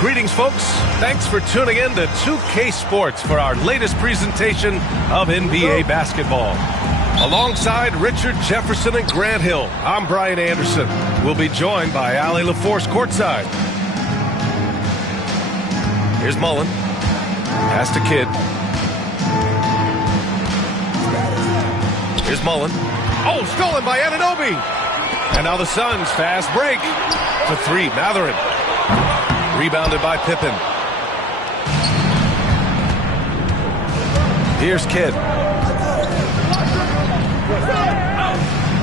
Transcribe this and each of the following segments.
Greetings, folks. Thanks for tuning in to 2K Sports for our latest presentation of NBA basketball. Alongside Richard Jefferson and Grant Hill, I'm Brian Anderson. We'll be joined by Allie LaForce courtside. Here's Mullen. Pass to Kidd. Here's Mullen. Oh, stolen by Anunoby. And now the Suns fast break. For three, Mathurin. Rebounded by Pippen. Here's Kidd.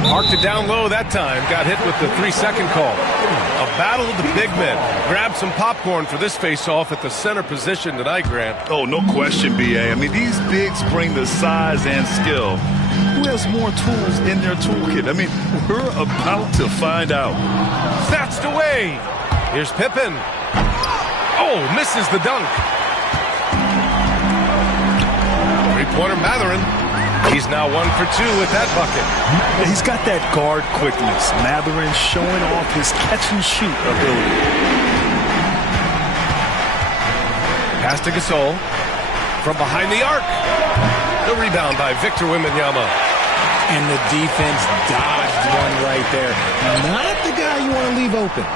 Marked it down low that time. Got hit with the 3-second call. A battle of the big men. Grab some popcorn for this face-off at the center position tonight, Grant. Oh, no question, B.A. I mean, these bigs bring the size and skill. Who has more tools in their toolkit? I mean, we're about to find out. Snatched away. Here's Pippen. Oh, misses the dunk. Three-pointer Mathurin. He's now 1 for 2 with that bucket. Yeah, he's got that guard quickness. Mathurin showing off his catch-and-shoot ability. Pass to Gasol. From behind the arc. The rebound by Victor Wembanyama. And the defense dodged one right there. Not the guy you want to leave open.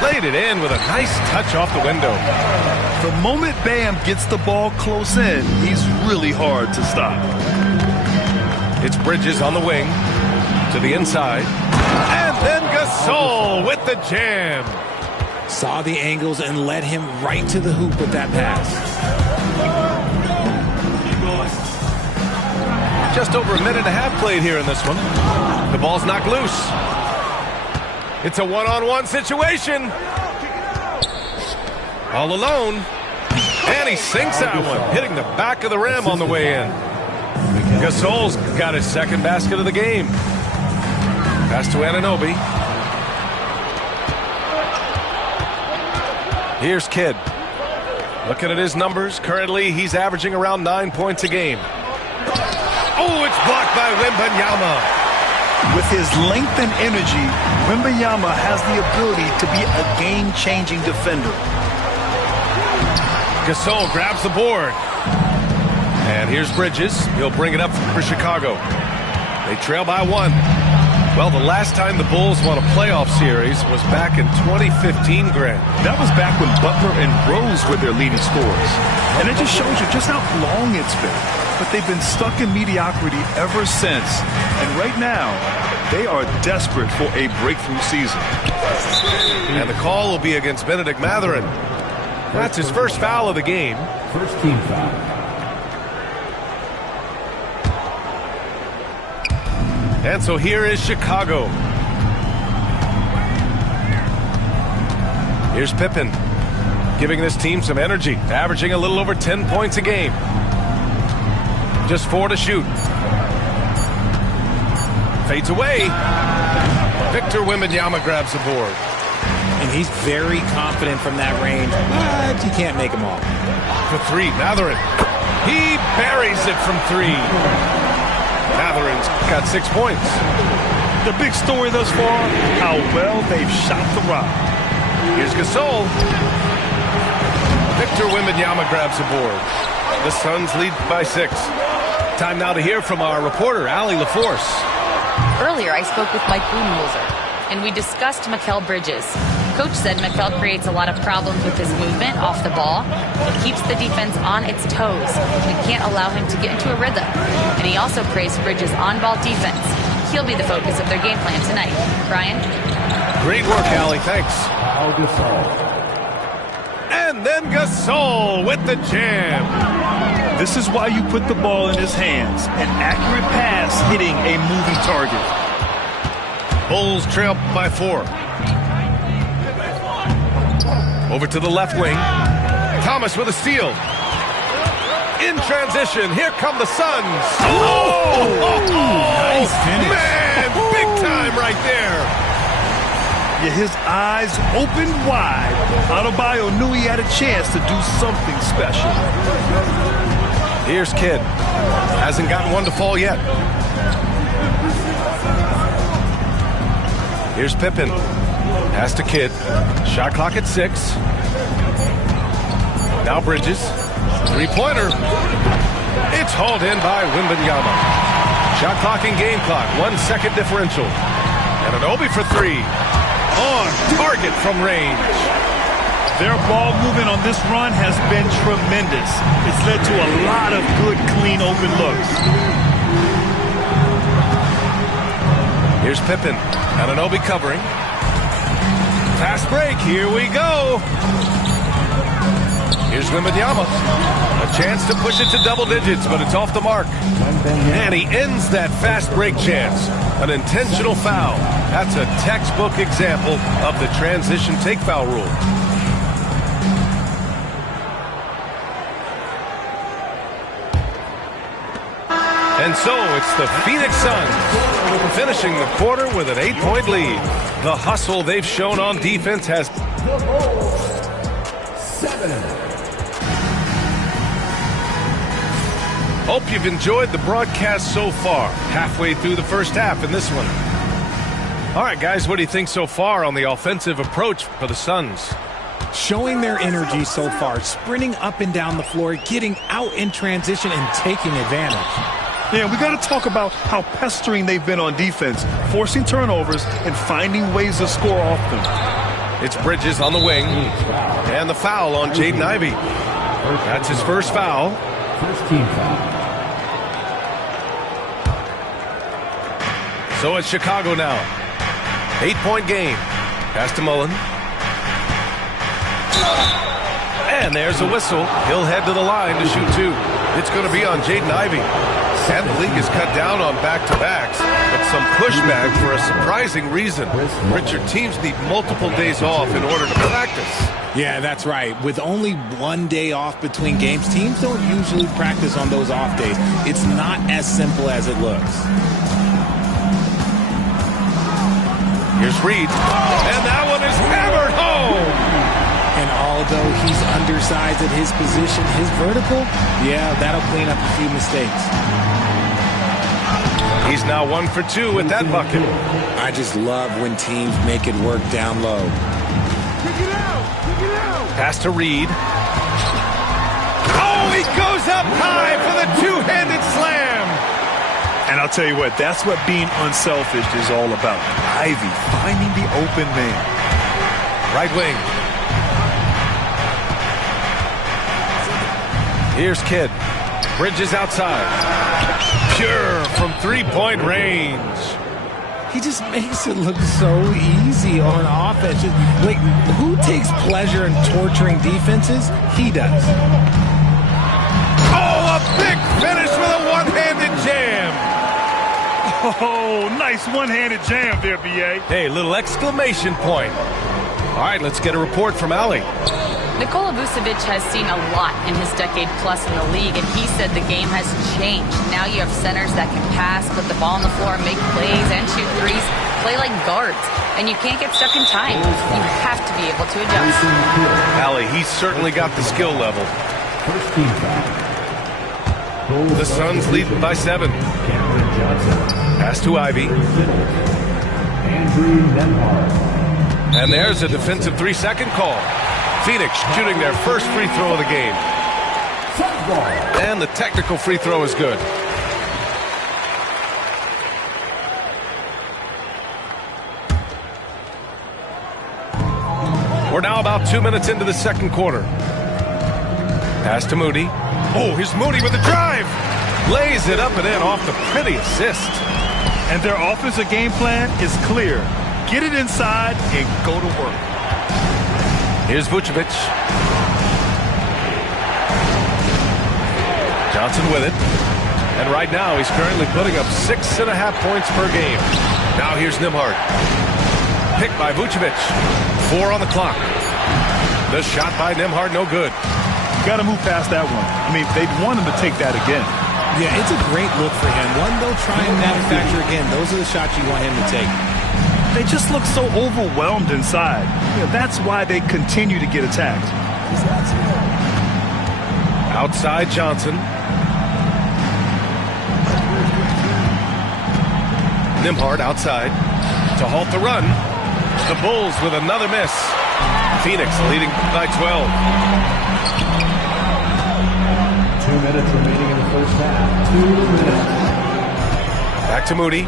Laid it in with a nice touch off the window. The moment Bam gets the ball close in, he's really hard to stop. It's Bridges on the wing. To the inside. And then Gasol with the jam. Saw the angles and led him right to the hoop with that pass. Just over a minute and a half played here in this one. The ball's knocked loose. It's a one-on-one situation. All alone. And he sinks that one, hitting the back of the rim on the way in. Gasol's got his second basket of the game. Pass to Anunoby. Here's Kidd. Looking at his numbers, currently he's averaging around 9 points a game. Oh, it's blocked by Wembanyama. With his length and energy, Wembanyama has the ability to be a game-changing defender. Gasol grabs the board. And here's Bridges. He'll bring it up for Chicago. They trail by 1. Well, the last time the Bulls won a playoff series was back in 2015, Grant. That was back when Butler and Rose were their leading scorers. And it just shows you just how long it's been. But they've been stuck in mediocrity ever since. And right now, they are desperate for a breakthrough season. And the call will be against Benedict Mathurin. That's his first foul of the game. First team foul. And so here is Chicago. Here's Pippen, giving this team some energy, averaging a little over 10 points a game. Just 4 to shoot. Fades away. Victor Wembanyama grabs the board. And he's very confident from that range, but you can't make him all. For 3, Mathurin. He buries it from 3. Matherin's got 6 points. The big story thus far, how well they've shot the rock. Here's Gasol. Victor Wembanyama grabs the board. The Suns lead by 6. Time now to hear from our reporter, Allie LaForce. Earlier, I spoke with Mike Budenholzer, and we discussed Mikal Bridges. Coach said Mikal creates a lot of problems with his movement off the ball. It keeps the defense on its toes. We can't allow him to get into a rhythm. And he also praised Bridges' on-ball defense. He'll be the focus of their game plan tonight. Brian? Great work, Allie. Thanks. And then Gasol with the jam. This is why you put the ball in his hands. An accurate pass hitting a moving target. Bulls trail by 4. Over to the left wing. Thomas with a steal. In transition, here come the Suns. Nice finish. Man, big time right there. Yeah, his eyes opened wide. Adebayo knew he had a chance to do something special. Here's Kidd. Hasn't gotten one to fall yet. Here's Pippen. Pass to Kidd. Shot clock at 6. Now Bridges. Three-pointer. It's hauled in by Wembanyama. Shot clock and game clock. 1 second differential. And Anunoby for 3. On target from range. Their ball movement on this run has been tremendous. It's led to a lot of good, clean, open looks. Here's Pippen. Anunoby covering. Fast break. Here we go. Here's Wembanyama. A chance to push it to double digits, but it's off the mark. And he ends that fast break chance. An intentional foul. That's a textbook example of the transition take foul rule. And so it's the Phoenix Suns finishing the quarter with an 8-point lead. The hustle they've shown on defense has... Hope you've enjoyed the broadcast so far. Halfway through the first half in this one. All right, guys, what do you think so far on the offensive approach for the Suns? Showing their energy so far, sprinting up and down the floor, getting out in transition and taking advantage. Yeah, we got to talk about how pestering they've been on defense, forcing turnovers and finding ways to score off them. It's Bridges on the wing. And the foul on Jaden Ivey. That's his first foul. First team foul. So it's Chicago now. 8-point game. Pass to Mullen. And there's a whistle. He'll head to the line to shoot 2. It's going to be on Jaden Ivey. And the league has cut down on back-to-backs, but some pushback for a surprising reason. Richard, teams need multiple days off in order to practice. Yeah, that's right. With only 1 day off between games, teams don't usually practice on those off days. It's not as simple as it looks. Here's Reed. And that one is hammered home. And although he's undersized at his position, his vertical, yeah, that'll clean up a few mistakes. He's now 1 for 2 with that bucket. I just love when teams make it work down low. Pass to Reed. Oh, he goes up high for the two-handed slam. And I'll tell you what, that's what being unselfish is all about. Ivey finding the open man. Right wing. Here's Kidd. Bridges outside. Pure from three-point range. He just makes it look so easy on offense. Like, who takes pleasure in torturing defenses? He does. Oh, a big finish with a one-handed jam. Oh, nice one-handed jam there, B.A. Hey, little exclamation point. All right, let's get a report from Allie. Nikola Vucevic has seen a lot in his decade-plus in the league, and he said the game has changed. Now you have centers that can pass, put the ball on the floor, make plays, and shoot threes, play like guards. And you can't get stuck in time. You have to be able to adjust. Allie, he's certainly got the skill level. First team foul. The Suns lead by 7. Pass to Ivey. Andrew Nembhard. And there's a defensive 3-second call. Phoenix shooting their first free throw of the game. And the technical free throw is good. We're now about 2 minutes into the second quarter. Pass to Moody. Oh, here's Moody with a drive. Lays it up and in off the pretty assist. And their offensive game plan is clear. Get it inside and go to work. Here's Vucevic. Johnson with it. And right now he's currently putting up 6.5 points per game. Now here's Nembhard. Picked by Vucevic. 4 on the clock. The shot by Nembhard, no good. Got to move past that one. I mean, they'd want him to take that again. Yeah, it's a great look for him. One they'll try and manufacture again. Those are the shots you want him to take. They just look so overwhelmed inside. That's why they continue to get attacked. Outside Johnson. Nembhard outside to halt the run. The Bulls with another miss. Phoenix leading by 12. 2 minutes remaining in the first half. 2 minutes. Back to Moody.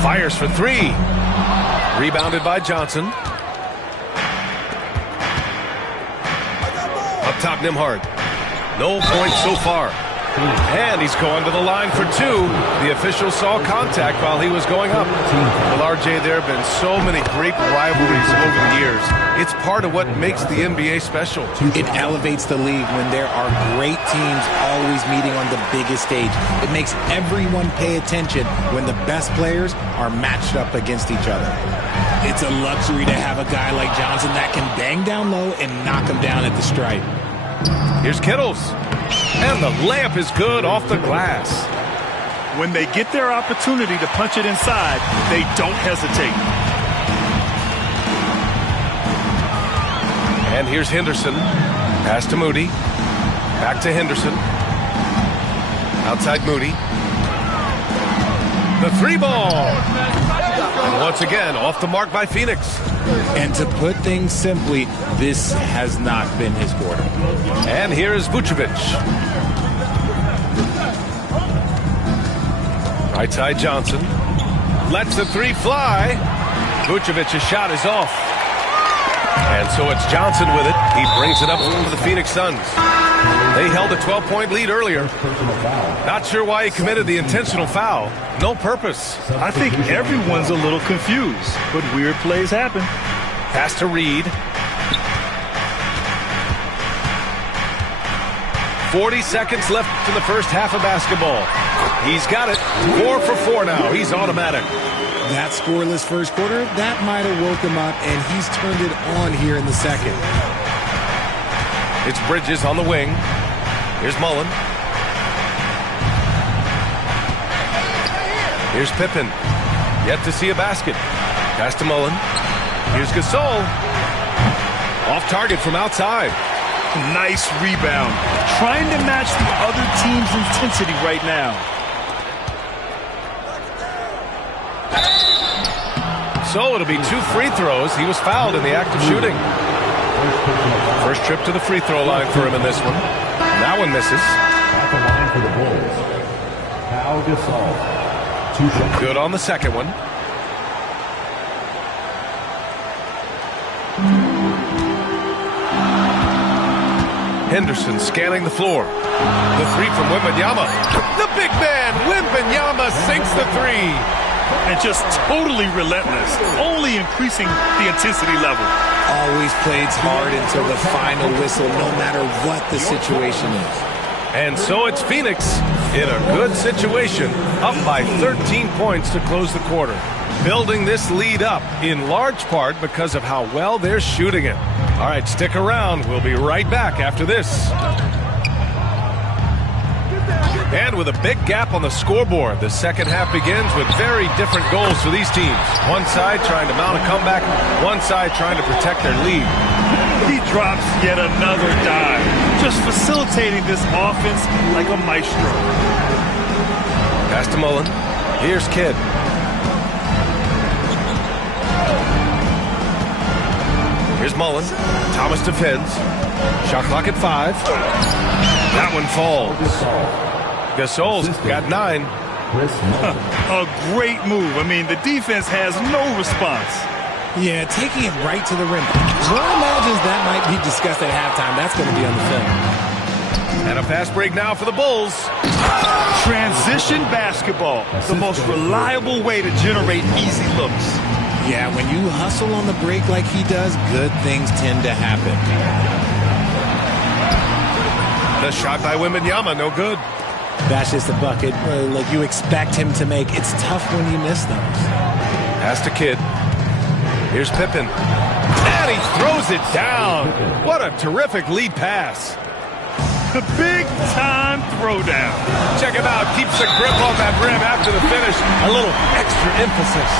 Fires for 3. Rebounded by Johnson. Up top, Nembhard. No points so far. And he's going to the line for 2. The official saw contact while he was going up. Well, RJ, there have been so many great rivalries over the years. It's part of what makes the NBA special. It elevates the league when there are great teams always meeting on the biggest stage. It makes everyone pay attention when the best players are matched up against each other. It's a luxury to have a guy like Johnson that can bang down low and knock him down at the stripe. Here's Kittles. And the layup is good off the glass. When they get their opportunity to punch it inside, they don't hesitate. And here's Henderson. Pass to Moody. Back to Henderson. Outside Moody. The 3 ball. And once again, off the mark by Phoenix. And to put things simply, this has not been his quarter. And here is Vucevic. Right side Johnson. Lets the 3 fly. Vucevic's shot is off. And so it's Johnson with it. He brings it up for the Phoenix Suns. They held a 12-point lead earlier. Not sure why he committed the intentional foul. No purpose. I think everyone's a little confused, but weird plays happen. Pass to Reed. 40 seconds left in the first half of basketball. He's got it. 4 for 4 now. He's automatic. That scoreless first quarter, that might have woke him up, and he's turned it on here in the second. It's Bridges on the wing. Here's Mullen. Here's Pippen. Yet to see a basket. Pass to Mullen. Here's Gasol. Off target from outside. Nice rebound. Trying to match the other team's intensity right now. So it'll be 2 free throws. He was fouled in the act of shooting. First trip to the free throw line for him in this one. That one misses. At the line for the Bulls, Pau Gasol. 2 shots. Good on the second one. Henderson scanning the floor. The 3 from Wembanyama. The big man, Wembanyama, sinks the 3. And just totally relentless, only increasing the intensity level. Always plays hard until the final whistle, no matter what the situation is. And so it's Phoenix in a good situation, up by 13 points to close the quarter. Building this lead up in large part because of how well they're shooting it. All right, stick around. We'll be right back after this. And with a big gap on the scoreboard, the second half begins with very different goals for these teams. One side trying to mount a comeback, one side trying to protect their lead. He drops yet another dive, just facilitating this offense like a maestro. Pass to Mullen. Here's Kidd. Here's Mullen. Thomas defends. Shot clock at 5. That one falls. Gasol's got 9. A great move. I mean, the defense has no response. Yeah, taking it right to the rim. One imagines that might be discussed at halftime. That's going to be on the film. And a fast break now for the Bulls. Transition basketball, the most reliable way to generate easy looks. Yeah, when you hustle on the break like he does, good things tend to happen. The shot by Wembanyama, no good. That's just a bucket like you expect him to make. It's tough when you miss those. Pass to Kidd. Here's Pippen. And he throws it down. What a terrific lead pass. The big-time throwdown. Check him out. Keeps the grip on that rim after the finish. A little extra emphasis.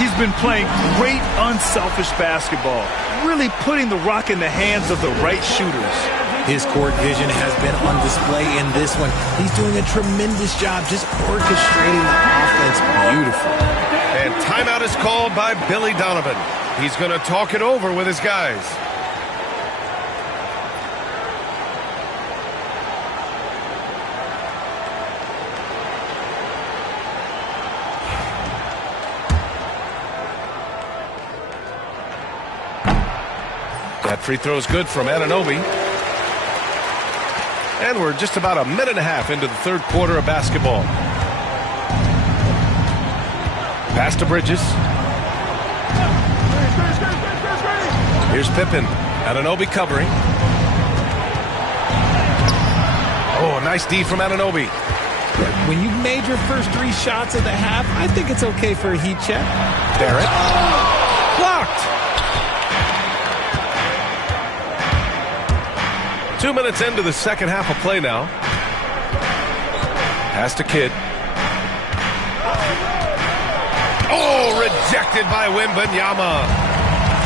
He's been playing great, unselfish basketball, really putting the rock in the hands of the right shooters. His court vision has been on display in this one. He's doing a tremendous job just orchestrating the offense beautifully. And timeout is called by Billy Donovan. He's going to talk it over with his guys. That free throw is good from Anunoby. And we're just about a minute and a half into the third quarter of basketball. Pass to Bridges. Here's Pippen. Anunoby covering. Oh, nice D from Anunoby. When you've made your first 3 shots of the half, I think it's okay for a heat check. Barrett. Blocked. 2 minutes into the second half of play now. Pass to Kidd. Oh, rejected by Wembanyama.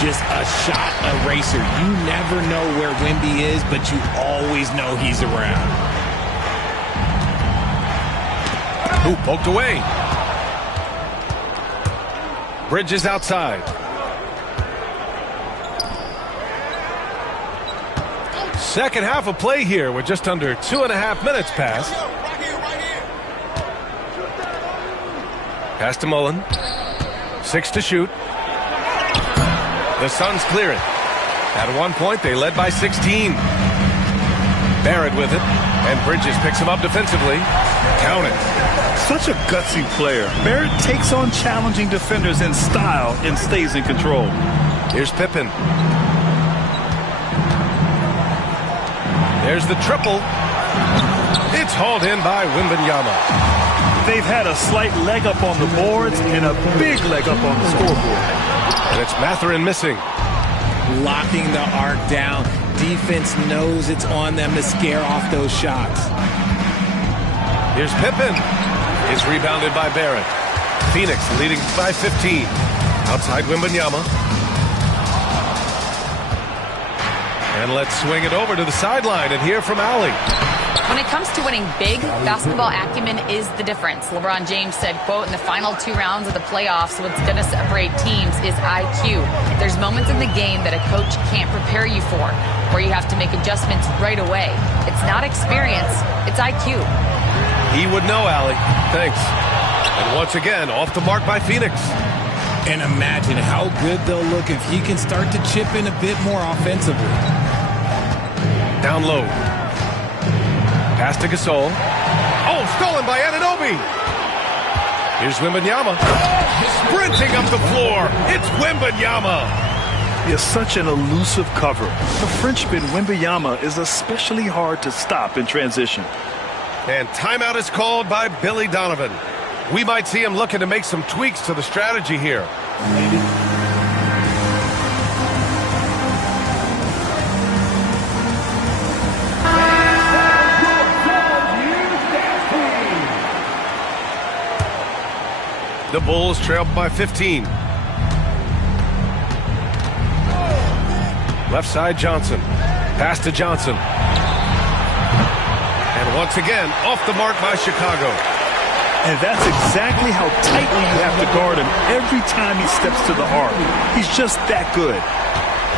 Just a shot eraser. You never know where Wemby is, but you always know he's around. Ooh, poked away. Bridges outside. Second half of play here with just under 2.5 minutes passed. Pass to Mullen. 6 to shoot. The Suns clear it. At one point, they led by 16. Barrett with it. And Bridges picks him up defensively. Count it. Such a gutsy player. Barrett takes on challenging defenders in style and stays in control. Here's Pippen. There's the triple. It's hauled in by Wembanyama. They've had a slight leg up on the boards and a big leg up on the scoreboard. And it's Mathurin missing. Locking the arc down. Defense knows it's on them to scare off those shots. Here's Pippen. Is rebounded by Barrett. Phoenix leading by 15. Outside Wembanyama. And let's swing it over to the sideline and hear from Allie. When it comes to winning big, basketball acumen is the difference. LeBron James said, quote, in the final 2 rounds of the playoffs, what's going to separate teams is IQ. There's moments in the game that a coach can't prepare you for, where you have to make adjustments right away. It's not experience, it's IQ. He would know, Allie. Thanks. And once again, off the mark by Phoenix. And imagine how good they'll look if he can start to chip in a bit more offensively. Down low. Pass to Gasol. Oh, stolen by Anunoby. Here's Wembanyama. Sprinting up the floor. It's Wembanyama. He is such an elusive cover. The Frenchman Wembanyama is especially hard to stop in transition. And timeout is called by Billy Donovan. We might see him looking to make some tweaks to the strategy here. The Bulls trail by 15. Left side, Johnson. Pass to Johnson. And once again, off the mark by Chicago. And that's exactly how tightly you have to guard him every time he steps to the arc. He's just that good.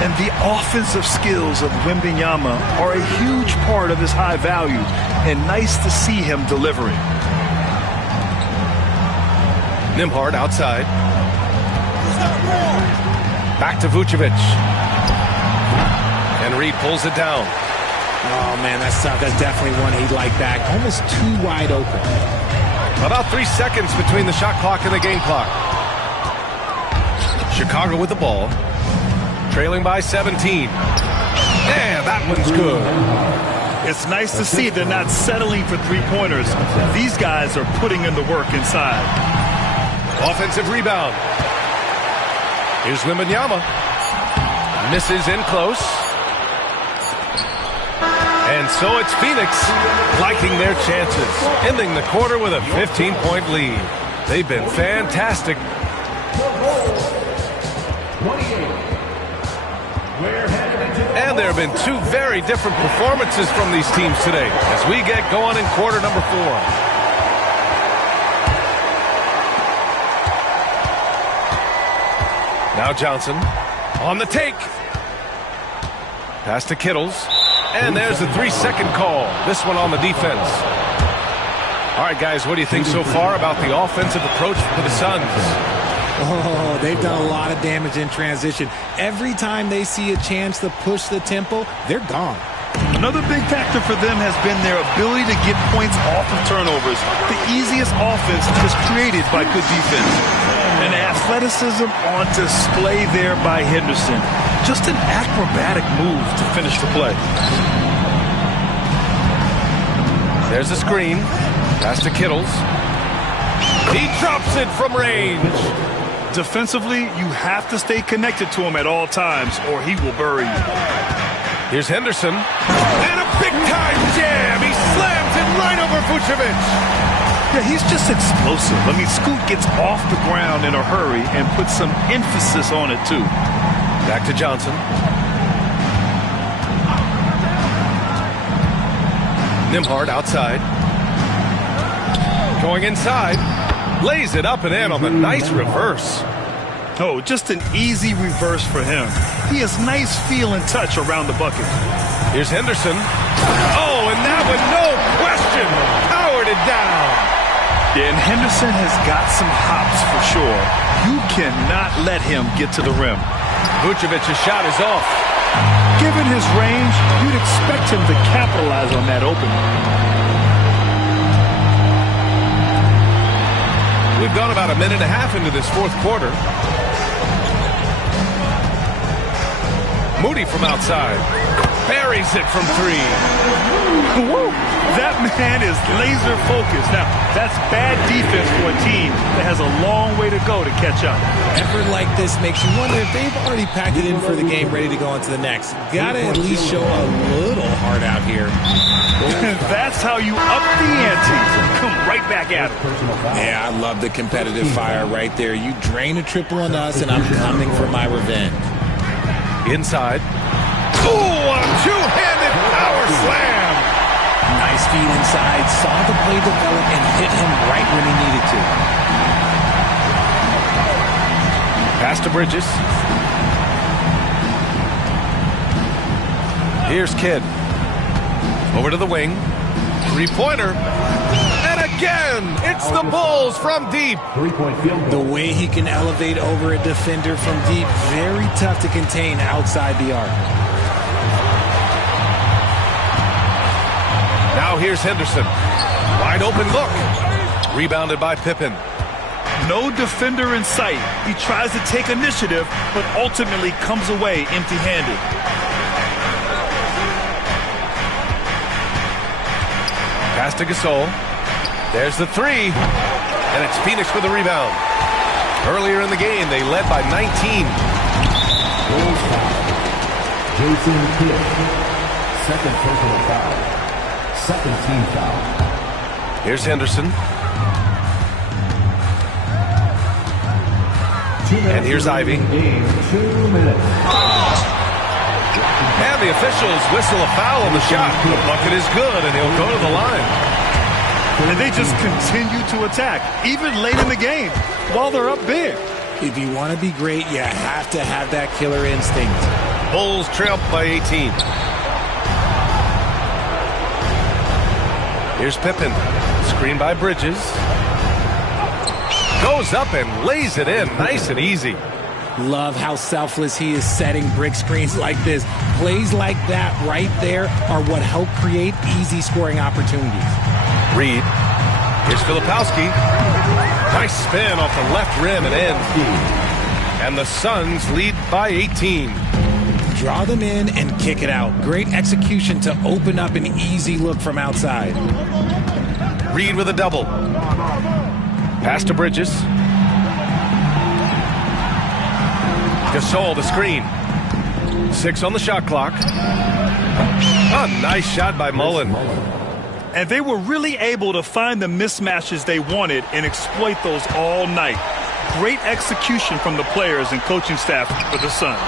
And the offensive skills of Wembanyama are a huge part of his high value, and nice to see him delivering. Nembhard outside. Back to Vucevic. And Reed pulls it down. Oh, man, that's tough. That's definitely one he'd like back. Almost too wide open. About 3 seconds between the shot clock and the game clock. Chicago with the ball. Trailing by 17. And that one's good. It's nice to see they're not settling for three-pointers. These guys are putting in the work inside. Offensive rebound. Here's Wembanyama. Misses in close. And so it's Phoenix liking their chances, ending the quarter with a 15-point lead. They've been fantastic. And there have been two very different performances from these teams today as we get going in quarter number 4. Now Johnson on the take. Pass to Kittles. And there's the 3-second call. This one on the defense. All right, guys, what do you think so far about the offensive approach for the Suns? Oh, they've done a lot of damage in transition. Every time they see a chance to push the tempo, they're gone. Another big factor for them has been their ability to get points off of turnovers. The easiest offense is created by good defense. And athleticism on display there by Henderson. Just an acrobatic move to finish the play. There's a screen. Pass to Kittles. He drops it from range. Defensively, you have to stay connected to him at all times or he will bury you. Here's Henderson. And a big-time jam. He slams it right over Vucevic. Yeah, he's just explosive. I mean, Scoot gets off the ground in a hurry and puts some emphasis on it, too. Back to Johnson. Nembhard outside. Going inside. Lays it up and in on the nice reverse. Oh, just an easy reverse for him. He has nice feel and touch around the bucket. Here's Henderson. Oh, and that one, no question, powered it down. Yeah, and Henderson has got some hops for sure. You cannot let him get to the rim. Vucevic's shot is off. Given his range, you'd expect him to capitalize on that opening. We've gone about a minute and a half into this fourth quarter. Moody from outside. Buries it from 3. Woo! That man is laser focused. Now, that's bad defense for a team that has a long way to go to catch up. Effort like this makes you wonder if they've already packed it in for the game, ready to go on to the next. Gotta at least show a little heart out here. That's how you up the ante. Come right back at it. Yeah, I love the competitive fire right there. You drain a triple on us, and I'm coming for my revenge. Inside. Oh, a two-handed power slam. Nice feed inside. Saw the play develop and hit him right when he needed to. Pass to Bridges. Here's Kidd. Over to the wing. 3-pointer. And again, it's the Bulls from deep. 3-point field goal. The way he can elevate over a defender from deep, very tough to contain outside the arc. Now here's Henderson. Wide open look. Rebounded by Pippen. No defender in sight. He tries to take initiative, but ultimately comes away empty-handed. Pass to Gasol. There's the 3. And it's Phoenix with the rebound. Earlier in the game, they led by 19. Bulls foul. Jason Kidd. Second personal foul. Second team foul. Here's Henderson. And here's Ivy. 2 minutes. And the officials whistle a foul on the shot. The bucket is good, and he'll go to the line. And they just continue to attack, even late in the game, while they're up big. If you want to be great, you have to have that killer instinct. Bulls trail by 18. Here's Pippen. Screen by Bridges. Goes up and lays it in. Nice and easy. Love how selfless he is setting brick screens like this. Plays like that right there are what help create easy scoring opportunities. Reed. Here's Filipowski. Nice spin off the left rim and in. And the Suns lead by 18. Draw them in and kick it out. Great execution to open up an easy look from outside. Reed with a double. Pass to Bridges. Gasol the screen. 6 on the shot clock. A nice shot by Mullen. And they were really able to find the mismatches they wanted and exploit those all night. Great execution from the players and coaching staff for the Suns.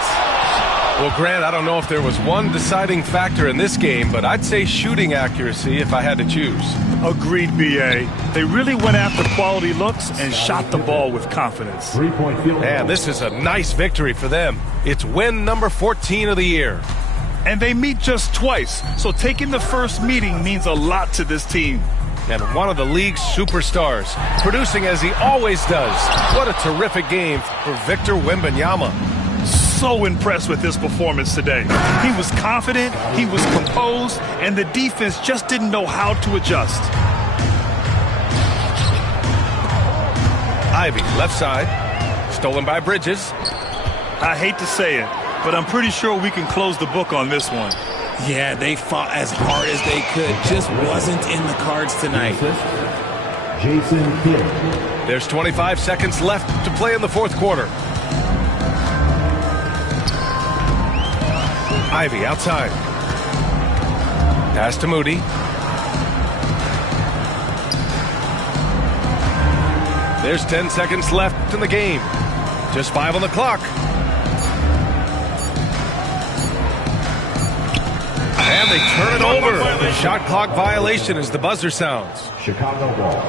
Well, Grant, I don't know if there was one deciding factor in this game, but I'd say shooting accuracy if I had to choose. Agreed, B.A. They really went after quality looks and shot the ball with confidence. 3-point field goal. And this is a nice victory for them. It's win number 14 of the year. And they meet just twice, so taking the first meeting means a lot to this team. And one of the league's superstars, producing as he always does. What a terrific game for Victor Wembanyama. So impressed with his performance today. He was confident, he was composed, and the defense just didn't know how to adjust. Ivy, left side, stolen by Bridges. I hate to say it, but I'm pretty sure we can close the book on this one. Yeah, they fought as hard as they could. Just wasn't in the cards tonight. Jason Kidd. There's 25 seconds left to play in the fourth quarter. Ivy outside. Pass to Moody. There's 10 seconds left in the game. Just 5 on the clock. And they turn it over. Shot clock violation as the buzzer sounds. Chicago ball.